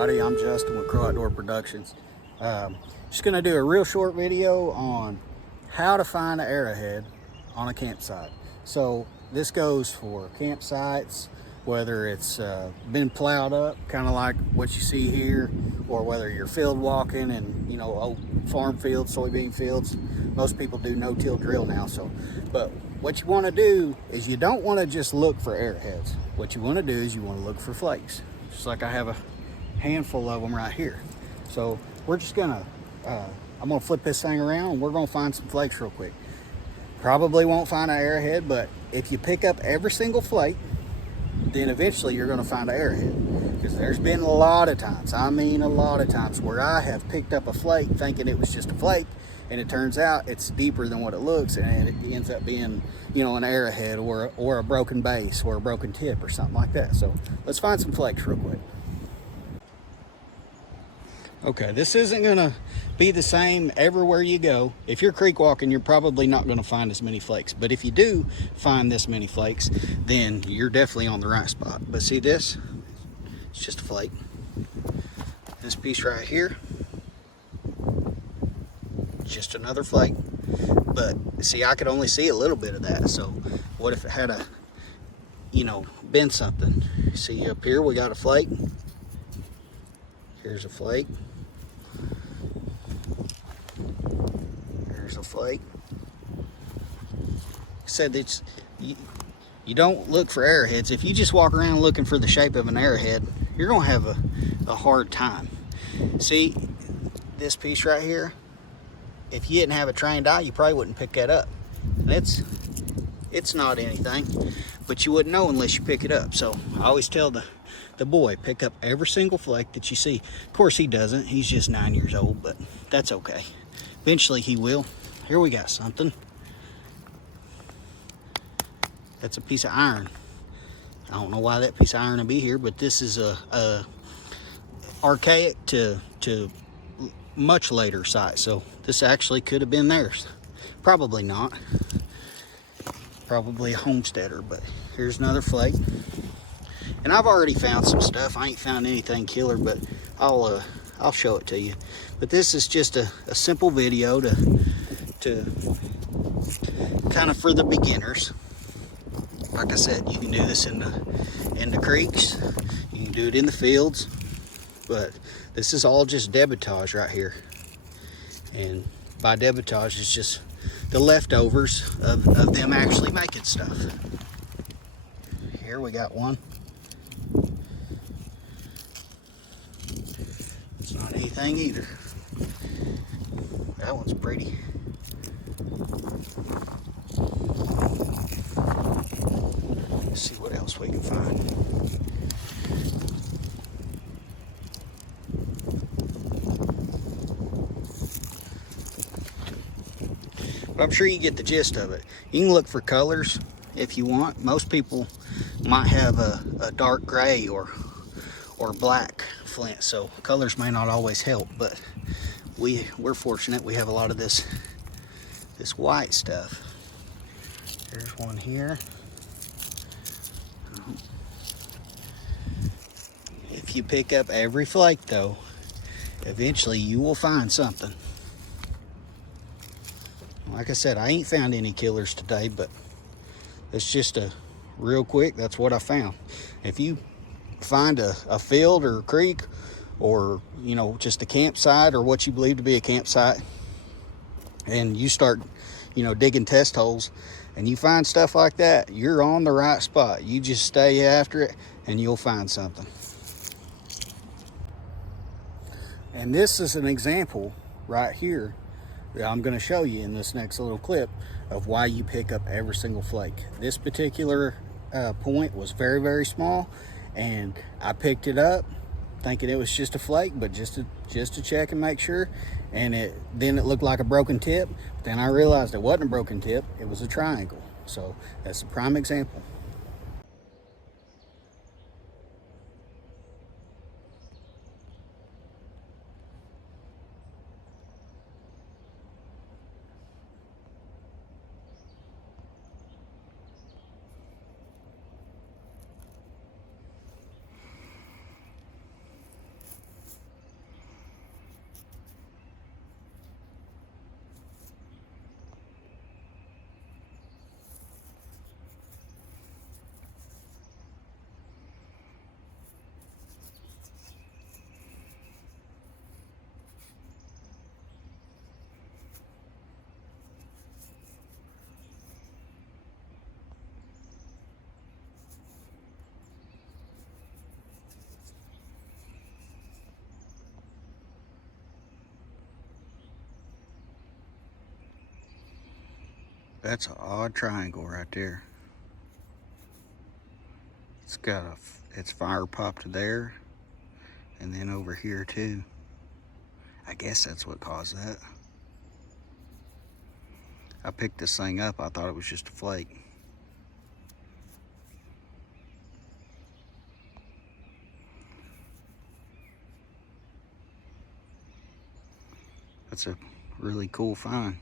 everybody, I'm Justin with Crow Outdoor Productions. Just going to do a real short video on how to find an arrowhead on a campsite. So this goes for campsites, whether it's been plowed up, kind of like what you see here, or whether you're field walking and, you know, old farm fields, soybean fields. Most people do no-till drill now. But what you want to do is you don't want to just look for arrowheads. What you want to do is you want to look for flakes. Just like I have a handful of them right here. So we're just gonna, I'm gonna flip this thing around and we're gonna find some flakes real quick. Probably won't find an arrowhead, but if you pick up every single flake, then eventually you're gonna find an arrowhead. Because there's been a lot of times, I mean a lot of times, where I have picked up a flake thinking it was just a flake, and it turns out it's deeper than what it looks, and it ends up being, you know, an arrowhead or a broken base or a broken tip or something like that. So let's find some flakes real quick. Okay, this isn't gonna be the same everywhere you go. If you're creek walking, you're probably not gonna find as many flakes. But if you do find this many flakes, then you're definitely on the right spot. But see this? It's just a flake. This piece right here, just another flake. But see, I could only see a little bit of that. So what if it had a, you know, been something? See up here, we got a flake. Here's a flake. Here's a flake. I said it's, you don't look for arrowheads. If you just walk around looking for the shape of an arrowhead, you're gonna have a hard time. See this piece right here? If you didn't have a trained eye, you probably wouldn't pick that up. And it's not anything, but you wouldn't know unless you pick it up. So I always tell the boy, pick up every single flake that you see. Of course he doesn't, he's just 9 years old, but that's okay. Eventually he will. Here we got something. That's a piece of iron. I don't know why that piece of iron will be here, but this is a archaic to much later site. So this actually could have been theirs. Probably not. Probably a homesteader, but here's another flake. And I've already found some stuff. I ain't found anything killer, but I'll show it to you. But this is just a simple video to kind of for the beginners. Like I said, you can do this in the creeks, you can do it in the fields, but this is all just debitage right here. And by debitage, it's just the leftovers of them actually making stuff. Here we got one. It's not anything either. That one's pretty. Let's see what else we can find. But I'm sure you get the gist of it. You can look for colors if you want. Most people might have a dark gray or black flint, so colors may not always help, but we're fortunate we have a lot of this white stuff. There's one here. If you pick up every flake though, eventually you will find something. Like I said, I ain't found any killers today, but it's just a real quick, that's what I found. If you find a field or a creek, or, you know, just a campsite or what you believe to be a campsite, and you start, you know, digging test holes and you find stuff like that, you're on the right spot. You just stay after it and you'll find something. And this is an example right here that I'm going to show you in this next little clip of why you pick up every single flake. This particular point was very, very small, and I picked it up thinking it was just a flake, but just to check and make sure. And then it looked like a broken tip. Then I realized it wasn't a broken tip, it was a triangle. So that's a prime example. That's an odd triangle right there. It's fire popped there, and then over here too. I guess that's what caused that. I picked this thing up, I thought it was just a flake. That's a really cool find.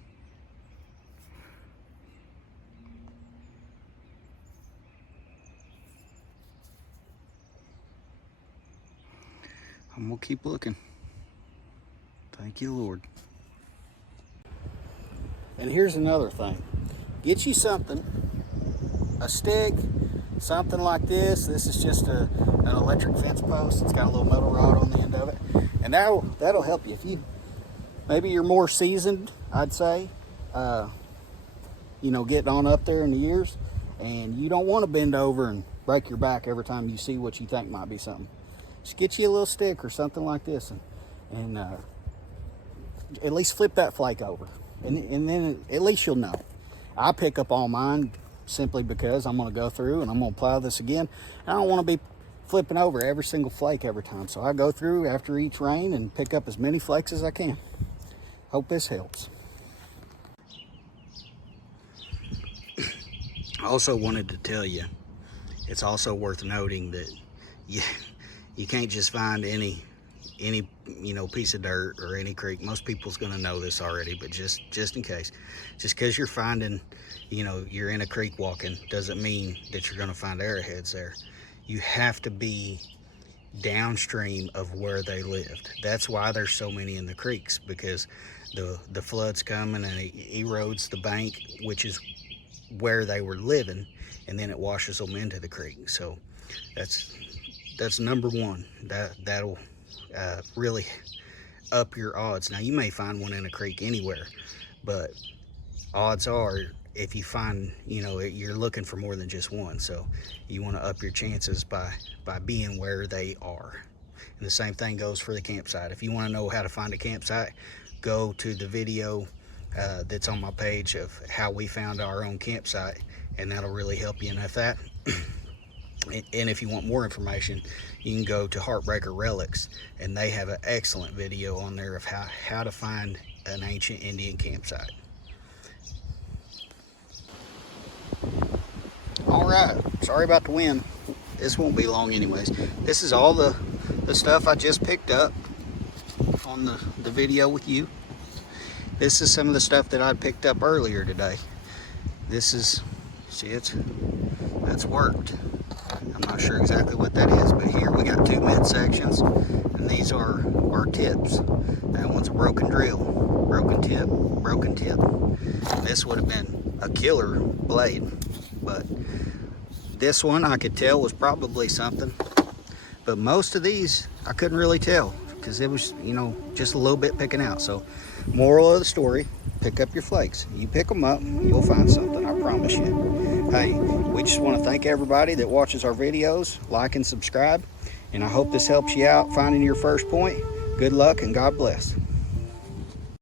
And we'll keep looking. Thank you, Lord. And here's another thing. Get you something, a stick, something like this. This is just an electric fence post. It's got a little metal rod on the end of it. And that'll help you. If you, maybe you're more seasoned, I'd say, you know, getting on up there in the years, and you don't want to bend over and break your back every time you see what you think might be something. Just get you a little stick or something like this, and at least flip that flake over, and then at least you'll know. I pick up all mine simply because I'm going to go through and I'm going to plow this again. I don't want to be flipping over every single flake every time, so I go through after each rain and pick up as many flakes as I can. Hope this helps. I also wanted to tell you, it's also worth noting that you can't just find any you know, piece of dirt or any creek. Most people's going to know this already, but just in case, just because you're finding, you know, you're in a creek walking doesn't mean that you're going to find arrowheads there. You have to be downstream of where they lived. That's why there's so many in the creeks, because the floods come and it erodes the bank, which is where they were living, and then it washes them into the creek. So that's number one. That'll really up your odds. Now, you may find one in a creek anywhere, but odds are, if you find, you know, you're looking for more than just one, so you want to up your chances by being where they are. And the same thing goes for the campsite. If you want to know how to find a campsite, go to the video that's on my page of how we found our own campsite, and that'll really help you. And if that and if you want more information, you can go to Heartbreaker Relics, and they have an excellent video on there of how to find an ancient Indian campsite. All right, sorry about the wind. This won't be long anyways. This is all the stuff I just picked up on the video with you. This is some of the stuff that I picked up earlier today. This is, see, that's worked. I'm not sure exactly what that is, but here we got two midsections, and these are our tips. That one's a broken drill, broken tip, broken tip. And this would have been a killer blade, but this one I could tell was probably something. But most of these I couldn't really tell, because it was, you know, just a little bit picking out. So moral of the story, pick up your flakes. You pick them up, you'll find something, I promise you. Hey, we just want to thank everybody that watches our videos, like and subscribe, and I hope this helps you out finding your first point. Good luck and God bless.